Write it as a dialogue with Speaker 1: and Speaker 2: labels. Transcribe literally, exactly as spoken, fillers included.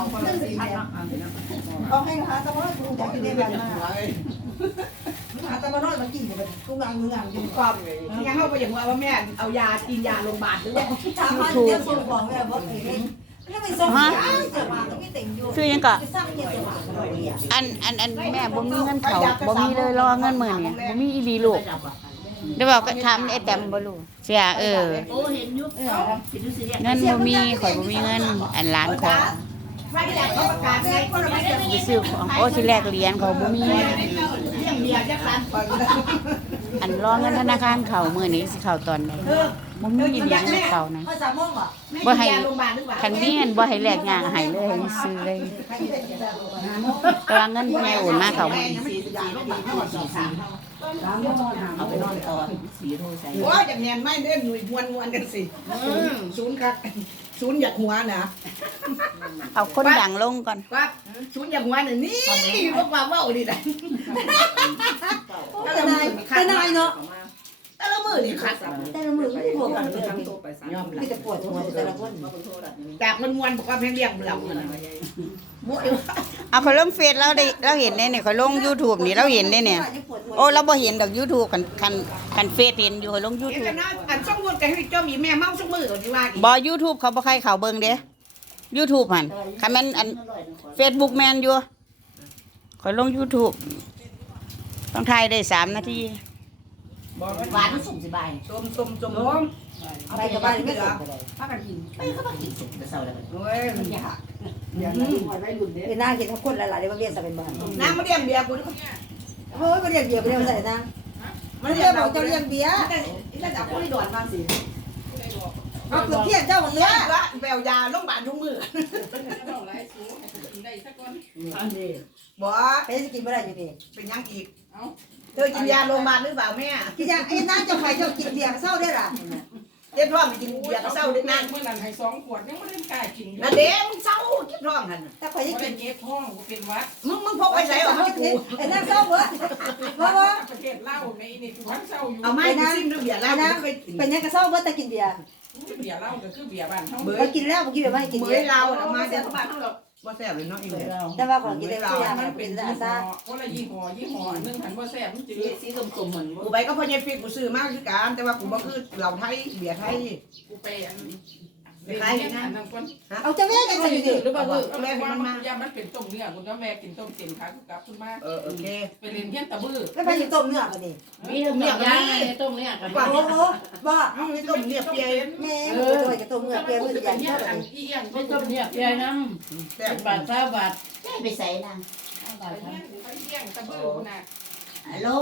Speaker 1: คนละสี่พันเนาะ
Speaker 2: เอาให้หาตะวันกูจะกินได้แบบนั้นหาตะวันน้อยมากินอยู่แบบกูงานงานอยู่ความยังเข้าไปอย่างว่าแม่เอายากินยาโรงพยาบาลหรือว่าถามว่าจะส่งของแม่บอกเองแล้วไม่ส่งยาเสียบาทก็ไม่เต็มอยู่
Speaker 3: คือยังก็
Speaker 2: สร้างเงินเสียบาทเลยอ่ะ
Speaker 3: อันอันอันแม่บ่มีเงินเขาบ่มีเลยรอเงินมื้อนี่บ่มีอีหลีลูกเดี๋ยวบอกก็ถามไอ้แต้มบ่รู้เสียเออ
Speaker 1: โอ้เห็นยุบเห็นยุบสิ
Speaker 3: เงินบ่มีข่อยบ่มีเงินอันหลานขอ
Speaker 2: ไม่ได้เขาประกาศไงคนละไม่ได้
Speaker 3: ไปซื้อของโอ้ที่แรกเหรียญเขาบ่มี
Speaker 2: เลี้ยงเบียร์จักรันไป
Speaker 3: อันรอเงินธนาคารเขามื้อนี้สิเข้าตอนใดบ่มีอีหลีเงินเขานะ
Speaker 2: ภาษาม่งอ่ะ
Speaker 3: บ่ให้
Speaker 2: โรงพยาบาลหรือเปล่า
Speaker 3: คันมีอันบ่ให้แลกยางให้เลยให้ซื้อเลยแต่ว่าเงินแม่โอนมาเขาบ่
Speaker 1: เอาไปนอนต่อสีโทรใส่
Speaker 2: โอ้ยอย่างเนียนไม่เล่นหนุ่ยมวนมวนกันสิศูนย์ครับศูนย์อยากหัวนะ
Speaker 3: เอาคนดังลงก่อน
Speaker 2: ว่าศูนย์อยากหัวน่ะนี่พวกว่าว่าดินะแต่นายแต่นายเนาะแต่ละมือนี่คัดแต่ละมือที่พวกกันเลยที่จะปวดหัวแต่ละคนแต่คนมวนบอกว่าเพียงเรียกเรามุ้ย
Speaker 3: เอาเขาลงเฟซแล้วได้เราเห็นได้เนี่ยเขาลง YouTube นี่เราเห็นได้เนี่ยโอ้เราบ่เห็นดอก YouTube คันคันคันเฟซเห็นอยู่เขาลง
Speaker 2: เห็น
Speaker 3: YouTube
Speaker 2: กันนะอันช่องวนกันให้เจ้ามีแม่เมาช่องมือก่อนที่ว่า
Speaker 3: บ่ YouTube เขาบ่ใครเขาเบิ่งเด้ YouTube หั่นคันแม่นอัน Facebook แม่นอยู่เขาลง YouTube ต้องถ่ายได้สามนาที
Speaker 1: หวานสุ่มสิบาย
Speaker 2: จมจมจมล้มอะไรกับบ้านไม่เหรอพากันกิน
Speaker 1: ไปก็มากินสุ่มจะเศร้าแล้ว
Speaker 2: โอ้ยมันยาก
Speaker 4: เป็นหน้ากินทั้งคนหลายๆเลยว่าเรียนสเป็นบ้าน
Speaker 2: น้ำมาเลี้ยงเบียร์กูดิ
Speaker 4: โอ้ยมาเรียนเบียร์ไปเรียนใส่นะ
Speaker 2: มั
Speaker 4: มัน น
Speaker 2: เลี้
Speaker 4: เรี
Speaker 2: ย
Speaker 4: ย
Speaker 2: ง
Speaker 4: น
Speaker 2: เรา
Speaker 4: บอก
Speaker 2: จะ
Speaker 4: จะ
Speaker 2: เลี้
Speaker 4: เรี
Speaker 2: ย
Speaker 4: ย
Speaker 2: ง
Speaker 4: นเบียร์
Speaker 2: แล้วจับกูได้ด่วนมาสิ
Speaker 4: เอาเกือบเที่ยงเจ้าของ
Speaker 2: เลี้
Speaker 4: เนี้
Speaker 2: ย
Speaker 4: ย
Speaker 2: งละแปลยาโรงพยาบาลทุกมือบ่
Speaker 4: ไปจะกินไม่ได้อยู่ดี
Speaker 2: เป็นยังอีกเธอกินยาโรงพยาบาลหรือเปล่าแม่
Speaker 4: กินยาไอ้น้าเจ้าใครเจ้ากินเบียร์เศร้าได้หรอ
Speaker 2: เจ็บท้องไปกินเบียร์ก็เศร้าได้นั่ง
Speaker 5: เมื่อนั้นให้สองขวดยังไม่ได้กล้ากินอยู่
Speaker 2: นั่นเด้มึงเศร้าเจ็บท้องหัน
Speaker 4: ถ้าใคร
Speaker 5: ไม่
Speaker 4: จะกิ
Speaker 5: ได้
Speaker 4: น
Speaker 5: เก็บท้องเป็นวัด
Speaker 2: มึงมึงพกไปใส่ออกมากู
Speaker 4: ไอ้น้าเศร้าเบ้อเพราะว่า
Speaker 5: ประเทศเล่าในนี่ทุกวันเศร้าอยู่
Speaker 2: เอาไม้กูซิมด้วยเบียร์แล้วไม่เคยกิน
Speaker 4: เป็นยังกระเศร้าเบ้อแต่กินเบียร์
Speaker 5: เบียร์เล่าก็คือเบียร์บ้านเท่า
Speaker 2: เบื่อ
Speaker 4: เรากินแล้วเมื่อกี้แบบไม่กิน
Speaker 2: เมื่
Speaker 4: เบี
Speaker 2: อย
Speaker 4: ร์
Speaker 2: เราเอามาเดี๋ยวบ้านเราว่าแซ่บเลยเนาะอีเมล
Speaker 4: แต่ว่าของกินได้ทุกอย่าง
Speaker 5: มั
Speaker 4: มัน น
Speaker 5: เป็
Speaker 4: เป็น น
Speaker 5: ยี่
Speaker 4: อา
Speaker 5: ห้
Speaker 4: ซา
Speaker 5: อคนละยี่ห้อยี่ห้อนึงหันว่าแซ่บมันจืด
Speaker 1: สีส้มๆเหมือน
Speaker 2: กูไปก็พอยังฟิกกูซื้อมากคือกันแต่ว่ากูบ่คือเหล่าไทยเบียร์ไทย
Speaker 5: กูไปอันเป็นอันนั้นคน
Speaker 4: เอาจะแม่ยังไงดิ
Speaker 5: หรือเปล่าเออแม่มันมายามันเป็นต้มเนื้อคุณก็แม่กินต้มเต็มขากับคุณมา
Speaker 2: เออโอเค
Speaker 5: ไปเรียนเฮียนตะบื้อ
Speaker 4: แล้วไปกินต้มเนื้อกันดิ
Speaker 1: มีต้มเนี่ยย่างไงต้มเนี่ยกัน
Speaker 4: โอ้โหบ้า
Speaker 2: มึงมีต้มเนียบเปีย
Speaker 4: แม่เออจะต้มเนื้อเปรี้ยว
Speaker 5: กู
Speaker 4: มือ
Speaker 5: จะ
Speaker 4: ให
Speaker 5: เป็
Speaker 4: ญ่
Speaker 5: นเฮีย
Speaker 4: เท่าน ไหร่
Speaker 5: อันอีเอียน
Speaker 1: ไม่ต้มเนี่ยยายน้
Speaker 2: แซ่บ
Speaker 1: ำบาทเก้าบาทได้ไปใส่นาง
Speaker 5: ไปเฮียนตะบื้อนะ
Speaker 1: ฮัลโหล